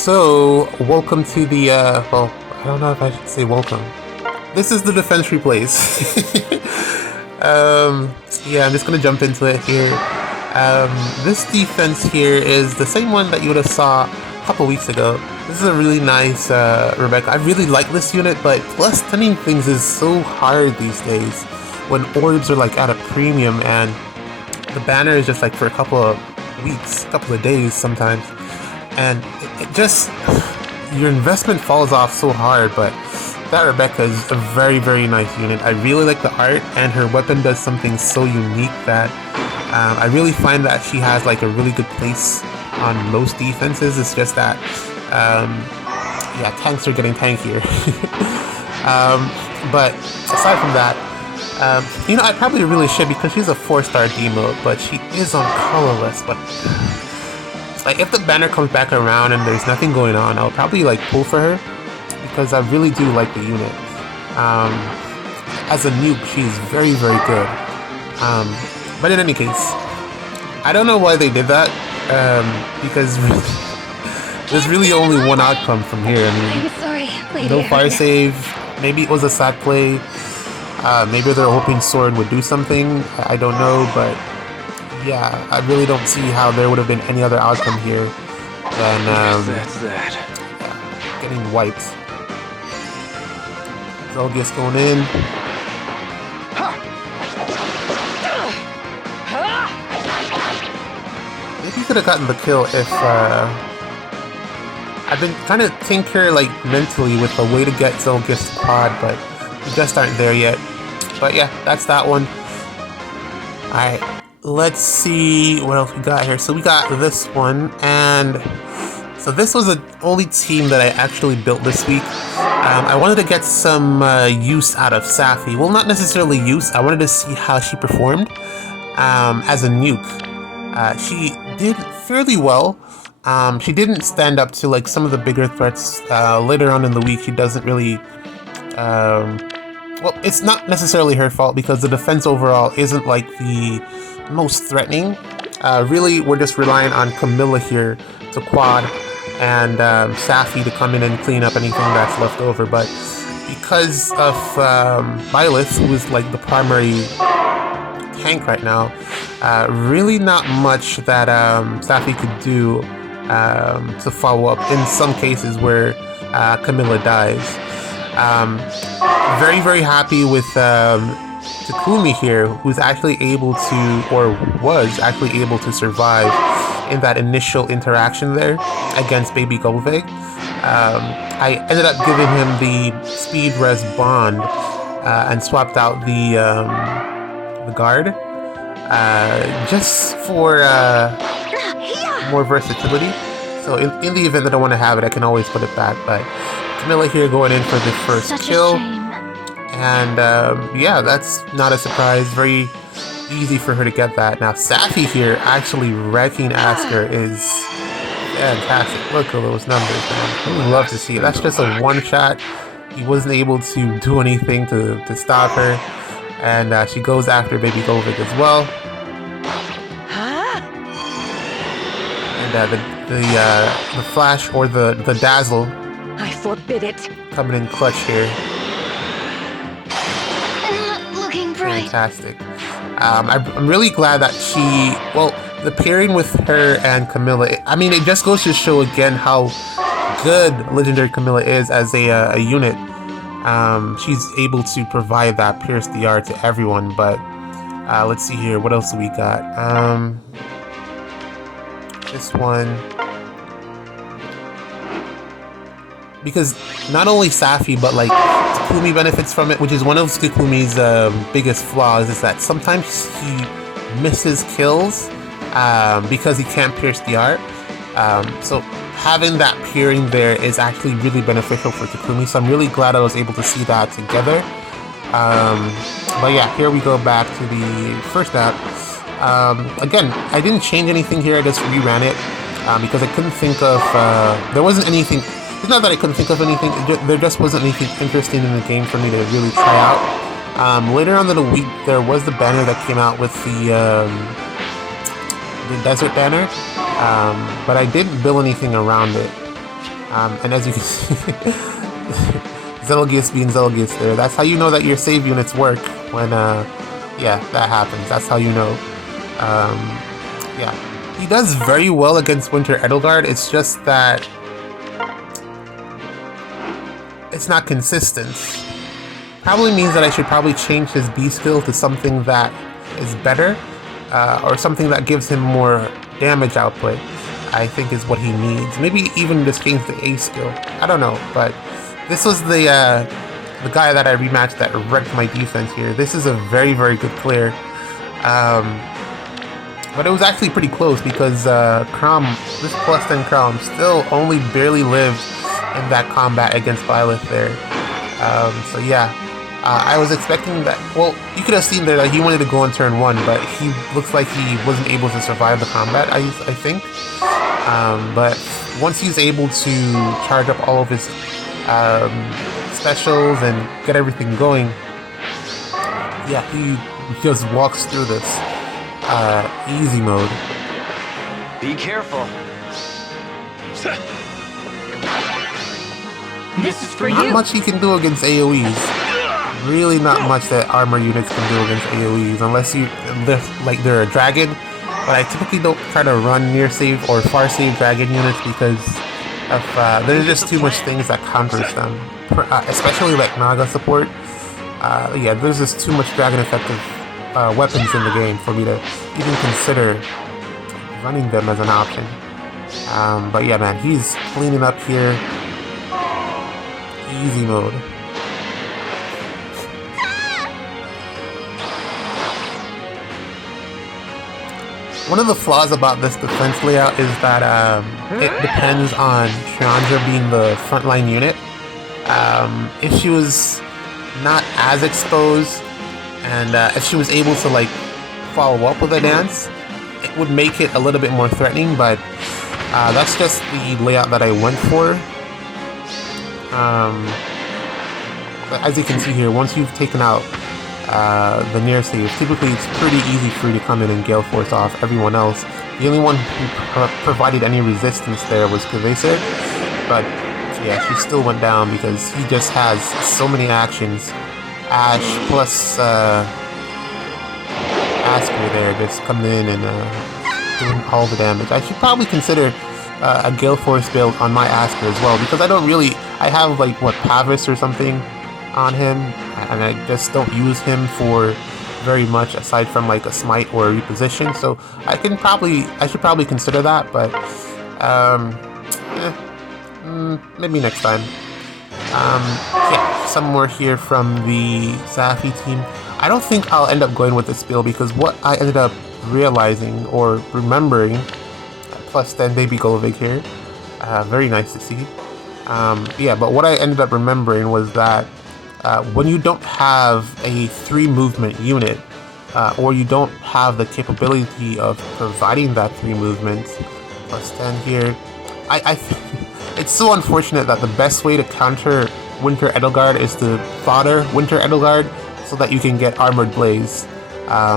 So, welcome to the, well, I don't know if I should say welcome. This is the defense replays. Yeah, I'm just gonna jump into it here. This defense here is the same one that you would have saw a couple weeks ago. This is a really nice, Rebecca. I really like this unit, but plus stunning things is so hard these days when orbs are like at a premium and the banner is just like for a couple of weeks, couple of days sometimes. And it just, your investment falls off so hard, but that Rebecca is a very, very nice unit. I really like the art, and her weapon does something so unique that I really find that she has like a really good place on most defenses. It's just that, yeah, tanks are getting tankier. But aside from that, you know, I probably really should because she's a 4-star demo, but she is on colorless, but like if the banner comes back around and there's nothing going on, I'll probably like pull for her because I really do like the unit. As a nuke, she's very, very good. But in any case, I don't know why they did that, because there's really only one outcome from here. I mean, I'm sorry, Lady no fire Area. save. Maybe it was a sad play. Maybe they're hoping Sword would do something. I don't know, but yeah, I really don't see how there would have been any other outcome here than that. yeah, getting wiped. Zelgius going in. Maybe he could have gotten the kill if I've been trying to tinker like mentally with a way to get Zelgius to pod, but we just aren't there yet. But yeah, that's that one. Alright, let's see what else we got here. So we got this one, and so this was the only team that I actually built this week. I wanted to get some use out of Safi. Well, not necessarily use. I wanted to see how she performed as a nuke. She did fairly well. She didn't stand up to like some of the bigger threats. Later on in the week, she doesn't really. Well, it's not necessarily her fault because the defense overall isn't like the most threatening. Really, we're just relying on Camilla here to quad and Safi to come in and clean up anything that's left over. But because of Byleth, who is like the primary tank right now, really not much that Safi could do to follow up in some cases where Camilla dies. Very, very happy with Takumi here, who's actually able to, or was actually able to survive in that initial interaction there against Baby Golvig. I ended up giving him the speed res bond and swapped out the guard just for more versatility. So in the event that I want to have it, I can always put it back. But Camilla here going in for the first Such kill. a shame. And yeah, that's not a surprise. Very easy for her to get that. Now Safi here actually wrecking Asker is fantastic. Look at those numbers, man. I would love to see it. That's just a one shot. He wasn't able to do anything to stop her. And she goes after Baby Golvik as well. And the flash or the dazzle I forbid it. coming in clutch here. Not looking bright. Fantastic. I'm really glad that she, well, the pairing with her and Camilla, I mean, it just goes to show again how good Legendary Camilla is as a unit. She's able to provide that Pierce DR to everyone, but let's see here, what else do we got? This one. Because not only Safi, but like Takumi benefits from it, which is one of Takumi's biggest flaws, is that sometimes he misses kills because he can't pierce the art. So having that peering there is actually really beneficial for Takumi, so I'm really glad I was able to see that together. But yeah, here we go back to the first app. Again, I didn't change anything here, I just reran it because I couldn't think of, there wasn't anything. It's not that I couldn't think of anything, there just wasn't anything interesting in the game for me to really try out. Later on in the week, there was the banner that came out with the desert banner, but I didn't build anything around it. And as you can see, Zelgius being Zelgius there, that's how you know that your save units work when, yeah, that happens. That's how you know. Yeah. He does very well against Winter Edelgard, it's just that it's not consistent. Probably means that I should probably change his B skill to something that is better, or something that gives him more damage output, I think is what he needs. Maybe even just change the A skill. I don't know, but this was the guy that I rematched that wrecked my defense here. This is a very, very good clear. But it was actually pretty close because Chrom, this plus 10 Chrom, still only barely lived in that combat against Byleth there. So yeah, I was expecting that. Well, you could have seen there that he wanted to go on turn 1, but he looks like he wasn't able to survive the combat, I think. But once he's able to charge up all of his specials and get everything going, yeah, he just walks through this easy mode. Be careful. This is for Not you. much he can do against AoEs. Really not much that armor units can do against AoEs, unless you lift like they're a dragon. But I typically don't try to run near save or far save dragon units because of there's just too much things that counters them. Especially like Naga support. Yeah, there's just too much dragon effective weapons in the game for me to even consider running them as an option. But yeah, man, he's cleaning up here. Easy mode. One of the flaws about this defense layout is that it depends on Triandra being the frontline unit. If she was not as exposed and if she was able to like follow up with a dance, it would make it a little bit more threatening, but that's just the layout that I went for. But as you can see here, once you've taken out the near save, typically it's pretty easy for you to come in and Gale Force off everyone else. The only one who provided any resistance there was Kavese, but yeah, she still went down because he just has so many actions. Ash plus Asker there just coming in and doing all the damage. I should probably consider a Gale Force build on my Asker as well, because I have like what, Pavris or something on him, and I just don't use him for very much aside from like a smite or a reposition, so I should probably consider that, but maybe next time. Yeah, some more here from the Safi team. I don't think I'll end up going with this build because what I ended up realizing or remembering, plus 10 baby Golvig here, very nice to see. Yeah, but what I ended up remembering was that when you don't have a 3 movement unit, or you don't have the capability of providing that 3 movements, plus 10 here, it's so unfortunate that the best way to counter Winter Edelgard is to fodder Winter Edelgard so that you can get Armored Blaze.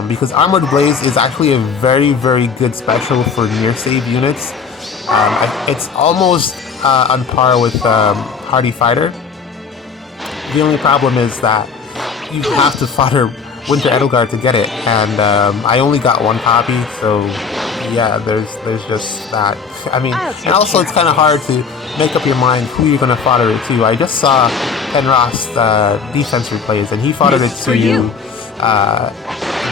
Because Armored Blaze is actually a very, very good special for near save units. It's almost on par with Hardy Fighter. The only problem is that you have to fodder Winter Edelgard to get it, and I only got 1 copy, so yeah, there's just that. I mean, and also it's kind of hard to make up your mind who you're gonna fodder it to. I just saw Penross defense replays, and he foddered it to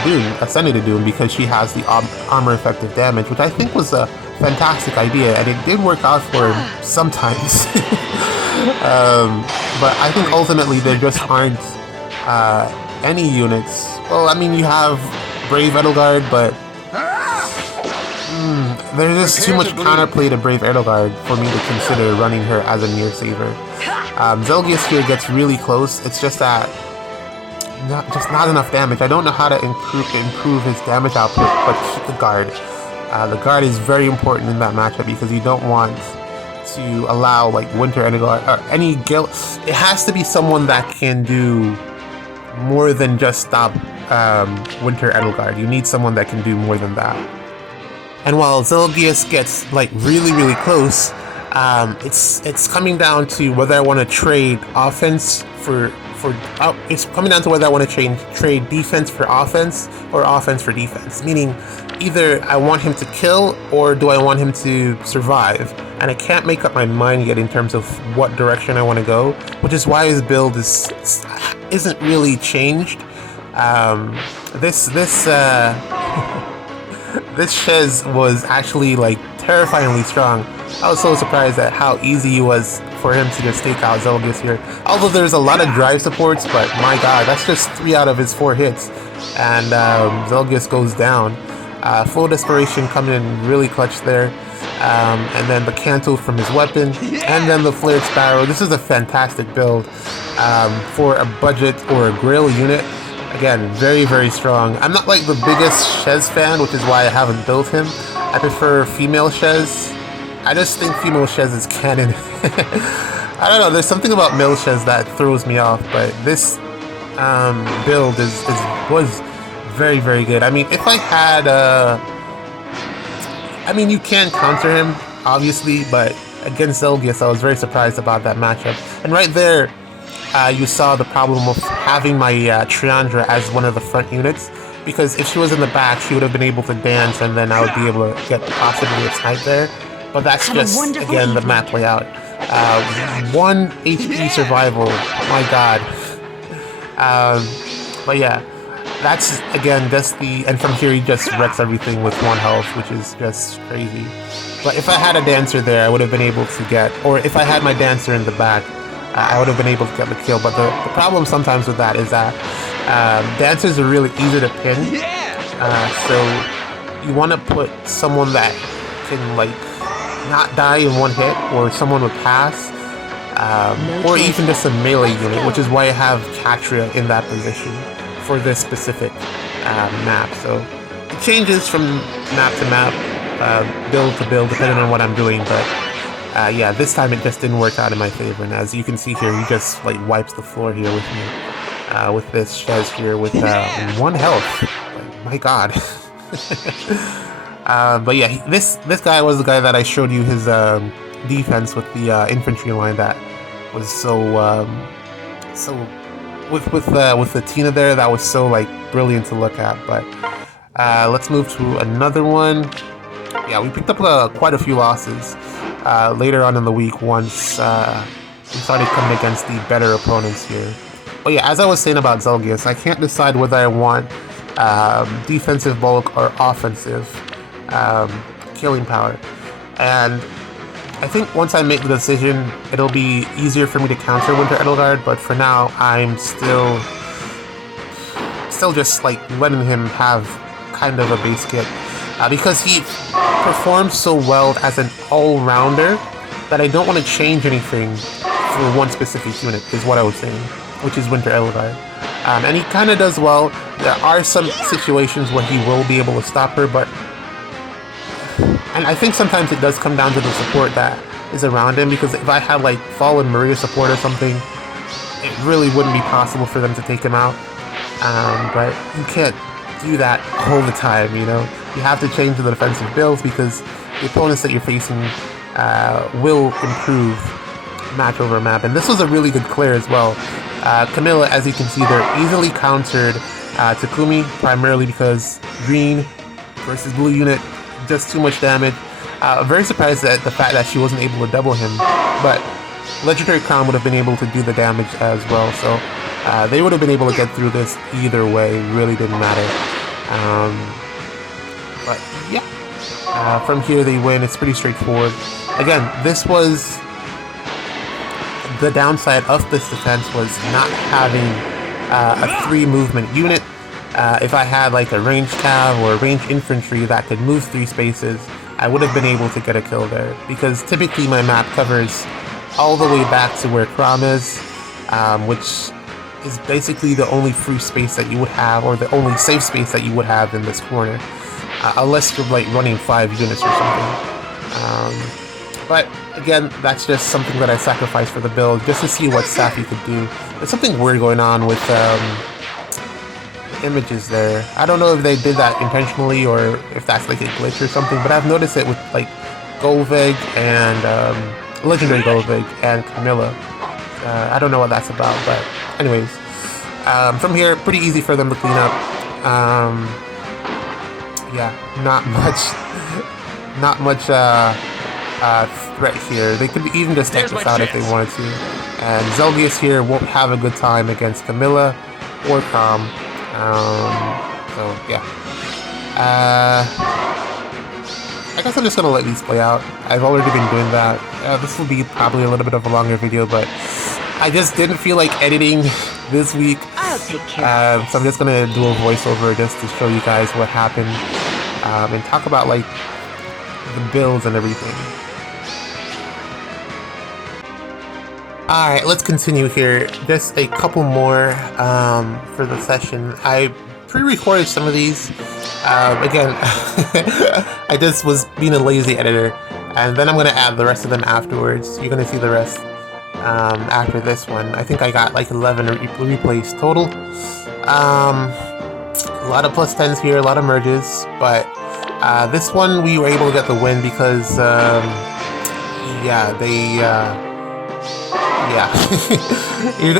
Doom, Ascended to Doom, because she has the armor effective damage, which I think was a fantastic idea, and it did work out for him sometimes. But I think ultimately there just aren't any units. Well, I mean, you have Brave Edelgard, but there's just too much counterplay to Brave Edelgard for me to consider running her as a near saver. Zelgius here gets really close. It's just that not enough damage. I don't know how to improve his damage output, but keep the guard. The guard is very important in that matchup because you don't want to allow like Winter Edelgard or any Gale. It has to be someone that can do more than just stop Winter Edelgard. You need someone that can do more than that. And while Zelgius gets like really, really close, It's coming down to whether I want to trade offense it's coming down to whether I want to trade defense for offense or offense for defense. Meaning, either I want him to kill or do I want him to survive. And I can't make up my mind yet in terms of what direction I want to go, which is why his build isn't really changed. This Shez was actually like terrifyingly strong. I was so surprised at how easy it was for him to just take out Zelgius here. Although there's a lot of drive supports, but my god, that's just 3 out of his 4 hits. And Zelgius goes down. Full Desperation coming in really clutch there. And then the Canto from his weapon. And then the Flared Sparrow. This is a fantastic build for a budget or a Grail unit. Again, very, very strong. I'm not like the biggest Shez fan, which is why I haven't built him. I prefer female Shez. I just think female Shez is canon. I don't know, there's something about male Shez that throws me off, but this build was very, very good. I mean, if I had I mean, you can counter him, obviously, but against Zelgius, I was very surprised about that matchup. And right there, you saw the problem of having my Triandra as one of the front units, because if she was in the back, she would have been able to dance, and then I would be able to get possibly a snipe there. But that's just, again, the map layout. 1 HP survival, my god. But yeah, that's, again, just and from here he just wrecks everything with 1 health, which is just crazy. But if I had a dancer there, I would have been able to get, or if I had my dancer in the back, I would have been able to get the kill. But the problem sometimes with that is that dancers are really easy to pin. So you want to put someone that can, like, not die in 1 hit, or someone with pass, or even just a melee unit, which is why I have Katria in that position for this specific map. So it changes from map to map, build to build, depending on what I'm doing, but yeah, this time it just didn't work out in my favor, and as you can see here, he just like wipes the floor here with me, with this Shez here with 1 health. Like, my god. But yeah, this guy was the guy that I showed you his defense with the infantry line that was so with the Tina there, that was so like brilliant to look at. But let's move to another one. Yeah, we picked up quite a few losses later on in the week once we started coming against the better opponents here. But yeah, as I was saying about Zelgius, I can't decide whether I want defensive bulk or offensive killing power, and I think once I make the decision, it'll be easier for me to counter Winter Edelgard. But for now, I'm still just like letting him have kind of a base kit, because he performs so well as an all-rounder that I don't want to change anything for one specific unit, is what I was saying, which is Winter Edelgard. And he kind of does well. There are some situations where he will be able to stop her, but and I think sometimes it does come down to the support that is around him, because if I had like Fallen Maria support or something, it really wouldn't be possible for them to take him out. But you can't do that all the time, you know? You have to change to the defensive builds, because the opponents that you're facing will improve match over map. And this was a really good clear as well. Camilla, as you can see, they're easily countered Takumi, primarily because green versus blue unit, just too much damage. Very surprised at the fact that she wasn't able to double him, but Legendary Crown would have been able to do the damage as well, so they would have been able to get through this either way. It really didn't matter. But yeah, from here they win. It's pretty straightforward. Again, this was the downside of this defense, was not having a 3 movement unit. If I had like a ranged cav or a ranged infantry that could move 3 spaces, I would have been able to get a kill there, because typically my map covers all the way back to where Kram is, which is basically the only free space that you would have, or the only safe space that you would have in this corner, unless you're like running 5 units or something. But again, that's just something that I sacrificed for the build, just to see what Safi could do. There's something weird going on with images there. I don't know if they did that intentionally or if that's like a glitch or something, but I've noticed it with like Golvig and Legendary Golvig and Camilla. I don't know what that's about, but anyways, from here, pretty easy for them to clean up. Yeah, not much threat here. They could even just take this out if they wanted to. And Zelgius here won't have a good time against Camilla or Calm. So yeah. I guess I'm just gonna let these play out. I've already been doing that. This will be probably a little bit of a longer video, but I just didn't feel like editing this week. I'll take care of So I'm just gonna do a voiceover just to show you guys what happened and talk about like the builds and everything. Alright, let's continue here. Just a couple more for the session. I pre-recorded some of these. Again, I just was being a lazy editor, and then I'm going to add the rest of them afterwards. You're going to see the rest after this one. I think I got like 11 replays total. A lot of plus 10s here, a lot of merges, but this one we were able to get the win because, yeah, they... yeah.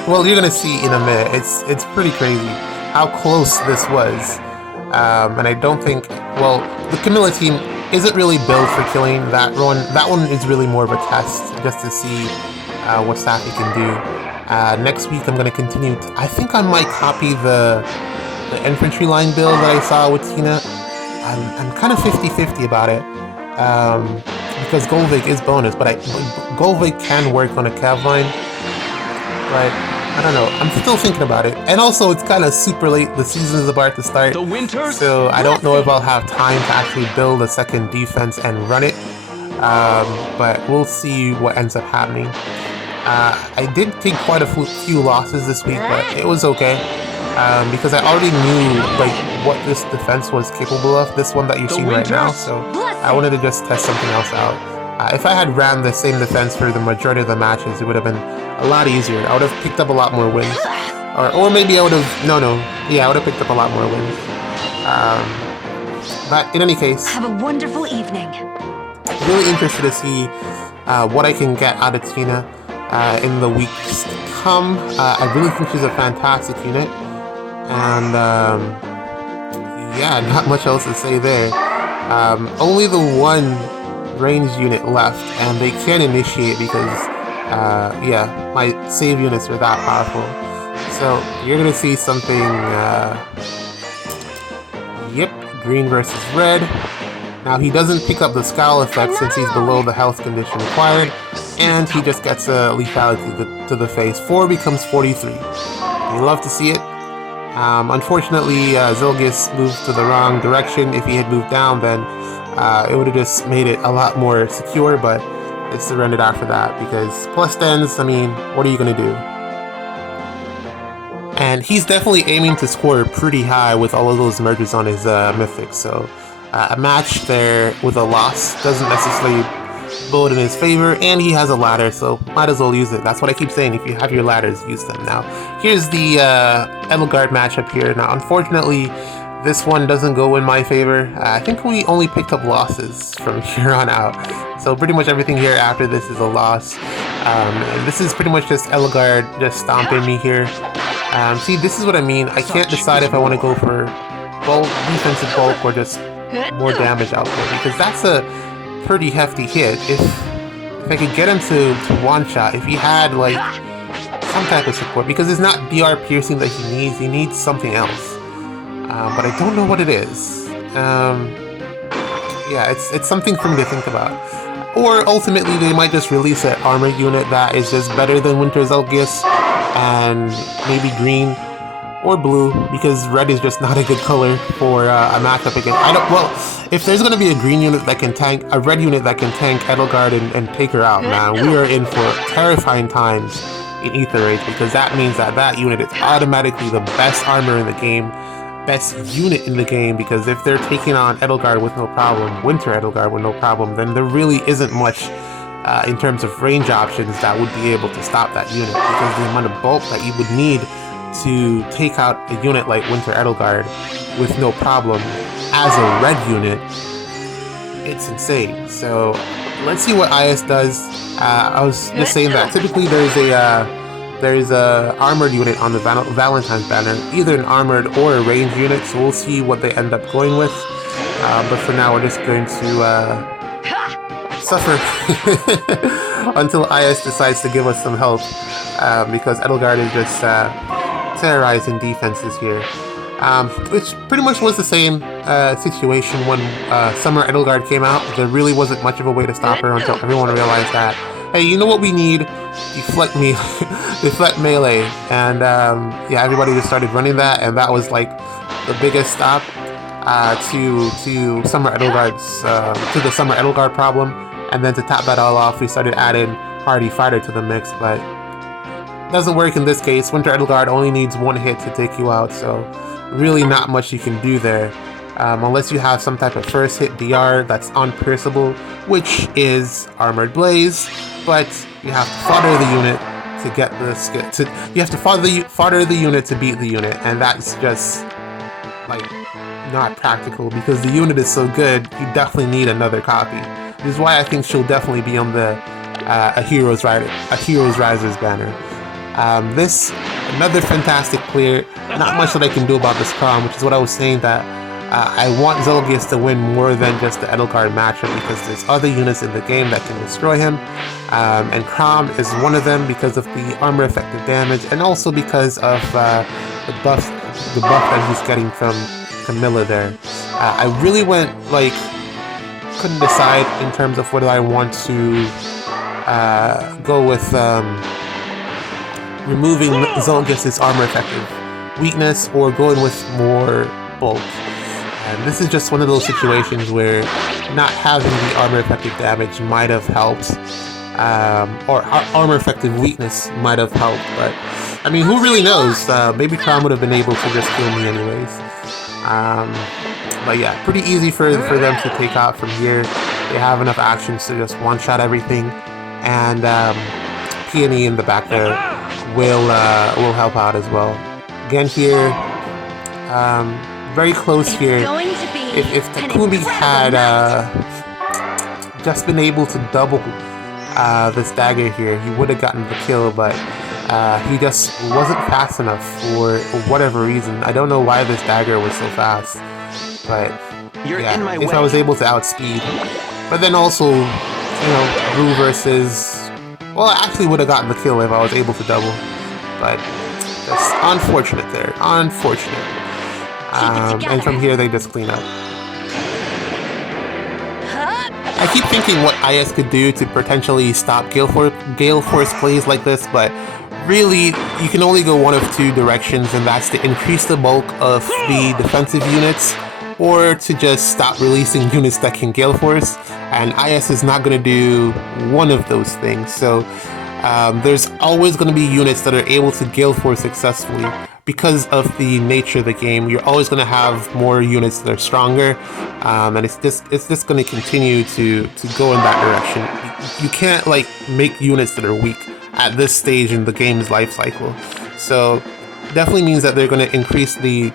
Well, you're gonna see in a minute. It's pretty crazy how close this was. And I don't think, well, the Camilla team isn't really built for killing. That one is really more of a test just to see what Safi can do. Next week I'm gonna continue. I think I might copy the infantry line build that I saw with Tina. I'm kind of 50-50 about it. Because Golvig is bonus, but Golvig can work on a cav line, but I don't know. I'm still thinking about it. And also, it's kind of super late. The season is about to start, so I don't know if I'll have time to actually build a second defense and run it. But we'll see what ends up happening. I did take quite a few losses this week, but it was okay. Because I already knew like what this defense was capable of, this one that you're seeing right now, so I wanted to just test something else out. If I had ran the same defense for the majority of the matches, it would have been a lot easier. I would have picked up a lot more wins. Or maybe I would have, yeah, I would have picked up a lot more wins. But in any case, Have a wonderful evening. really interested to see what I can get out of Tina in the weeks to come. I really think she's a fantastic unit. And yeah, not much else to say there. Only the one ranged unit left, and they can't initiate because yeah, my save units are that powerful. So you're gonna see something, yep, green versus red. Now he doesn't pick up the scowl effect since he's below the health condition required, and he just gets a lethality to the face. 4 becomes 43. You love to see it. Unfortunately, Zelgius moved to the wrong direction. If he had moved down, then it would have just made it a lot more secure, but it surrendered after that because plus 10s, I mean, what are you going to do? And he's definitely aiming to score pretty high with all of those merges on his mythic, so a match there with a loss doesn't necessarily bode in his favor, and he has a ladder, so might as well use it. That's what I keep saying, if you have your ladders, use them. Now, here's the Edelgard matchup here. Now, unfortunately, this one doesn't go in my favor. I think we only picked up losses from here on out, so pretty much everything here after this is a loss. And this is pretty much just Edelgard just stomping me here. See, this is what I mean. I can't decide if I want to go for bulk, defensive bulk, or just more damage output, because that's a pretty hefty hit. If I could get him to one-shot, if he had like some type of support, because it's not DR piercing that he needs something else. But I don't know what it is. Yeah, it's something for me to think about. Or ultimately they might just release an armor unit that is just better than Winter Zelgius, and maybe green or blue, because red is just not a good color for a matchup against. Well, if there's gonna be a green unit that can tank, a red unit that can tank Edelgard and take her out, man, we are in for terrifying times in Aether Rage, because that means that that unit is automatically the best armor in the game, best unit in the game, because if they're taking on Edelgard with no problem, Winter Edelgard with no problem, then there really isn't much in terms of range options that would be able to stop that unit, because the amount of bulk that you would need to take out a unit like Winter Edelgard with no problem as a red unit, it's insane. So let's see what IS does. I was just saying that typically there's a armored unit on the Valentine's banner, either an armored or a ranged unit, so we'll see what they end up going with. But for now, we're just going to suffer until IS decides to give us some help, because Edelgard is just terrorizing defenses here. Which pretty much was the same situation when Summer Edelgard came out. There really wasn't much of a way to stop her until everyone realized that, hey, you know what we need? Deflect melee. And yeah, everybody just started running that, and that was like the biggest stop to Summer Edelgard's to the Summer Edelgard problem. And then to top that all off, we started adding Hardy Fighter to the mix, but it doesn't work in this case. Winter Edelgard only needs one hit to take you out, so really not much you can do there, unless you have some type of first hit DR that's unpierceable, which is Armored Blaze, but you have to fodder the unit to get the skill. You have to fodder the unit to beat the unit, and that's just like not practical because the unit is so good. You definitely need another copy. Which is why I think she'll definitely be on the a Heroes Risers banner. This another fantastic clear. Not much that I can do about this Chrom, which is what I was saying, that I want Zelgius to win more than just the Edelgard matchup because there's other units in the game that can destroy him, and Chrom is one of them because of the armor effective damage and also because of the buff that he's getting from Camilla there. I really couldn't decide in terms of whether I want to go with removing Zelgius' armor effective weakness or going with more bulk. And this is just one of those situations where not having the armor effective damage might have helped, or armor effective weakness might have helped, but I mean, who really knows? Maybe Chrom would have been able to just kill me anyways. But yeah, pretty easy for them to take out from here. They have enough actions to just one-shot everything, and Peony in the back there will help out as well. Again here, very close here. If Takumi had just been able to double this dagger here, he would have gotten the kill, but he just wasn't fast enough for whatever reason. I don't know why this dagger was so fast, but yeah, if I was able to outspeed. But then also, you know, Blue versus... Well, I actually would have gotten the kill if I was able to double, but just unfortunate there. Unfortunate. And from here, they just clean up. I keep thinking what IS could do to potentially stop Gale Force plays like this, but really, you can only go one of two directions, and that's to increase the bulk of the defensive units, or to just stop releasing units that can Gale Force, and IS is not going to do one of those things. So there's always going to be units that are able to Gale Force successfully. Because of the nature of the game, you're always going to have more units that are stronger, and it's just going to continue to go in that direction. You can't like make units that are weak at this stage in the game's life cycle. So definitely means that they're going to increase the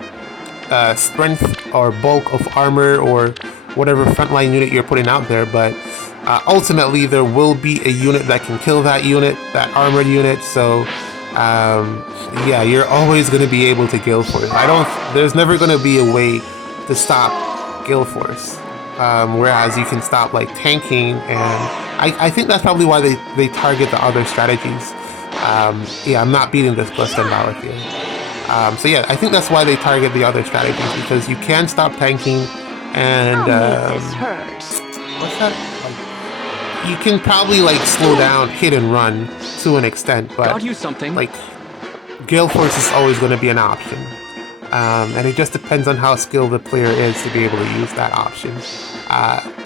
strength or bulk of armor or whatever frontline unit you're putting out there, but ultimately there will be a unit that can kill that unit, that armored unit. So yeah, you're always going to be able to Gale Force. There's never going to be a way to stop Gale Force, whereas you can stop like tanking, and I think that's probably why they target the other strategies. Yeah, I'm not beating this Blessed Endoweth here. So yeah, I think that's why they target the other strategies, because you can stop tanking, and what's that? You can probably like slow down, hit and run to an extent, but like Gale Force is always going to be an option, and it just depends on how skilled the player is to be able to use that option.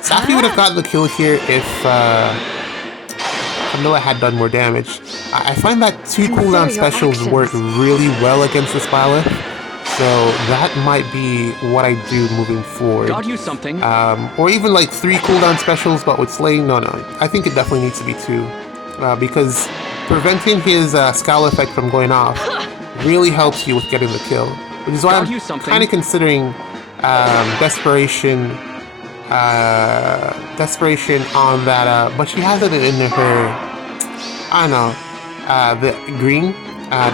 Safi would have gotten the kill here if Camilla had done more damage. I find that 2 cooldown specials work really well against this Byleth, so that might be what I do moving forward. Or even like 3 cooldown specials, but with Slaying. No, I think it definitely needs to be 2, because preventing his Scowl effect from going off really helps you with getting the kill, which is why I'm kind of considering Desperation desperation on that, but she has it in her, I don't know, the green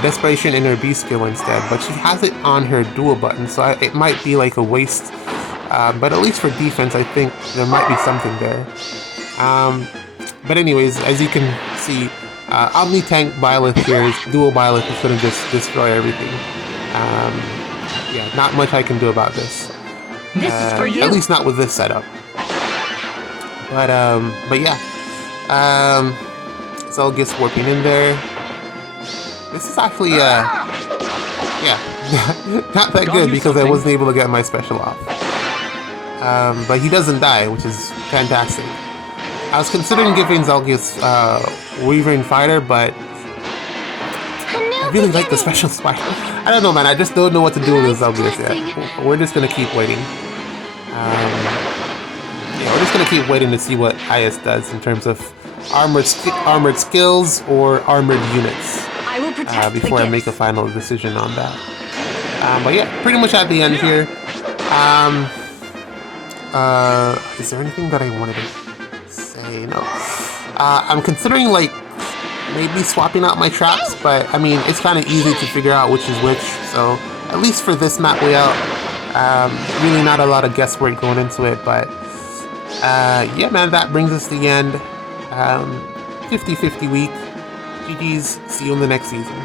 desperation in her B skill instead, but she has it on her dual button, so it might be like a waste, but at least for defense I think there might be something there. But anyways, as you can see, Omni Tank Byleth here is dual Byleth is gonna just destroy everything. Yeah, not much I can do about this. This is for you. At least not with this setup. But yeah. Zalgis warping in there. This is actually yeah, not that good because I wasn't able to get my special off. But he doesn't die, which is fantastic. I was considering giving Zalgis Weavering Fighter, but I really like the special spider. I don't know, man. I just don't know what to do with this Zalgis yet. We're just gonna keep waiting. Yeah, we're just gonna keep waiting to see what Highest does in terms of armored skills or armored units I will protect before the I make a gifts. final decision on that. But yeah, pretty much at the end here. Is there anything that I wanted to say? No. I'm considering like maybe swapping out my traps, but I mean it's kind of easy to figure out which is which. So at least for this map layout, really not a lot of guesswork going into it. But yeah, man, that brings us to the end. 50-50 week. GG's. See you in the next season.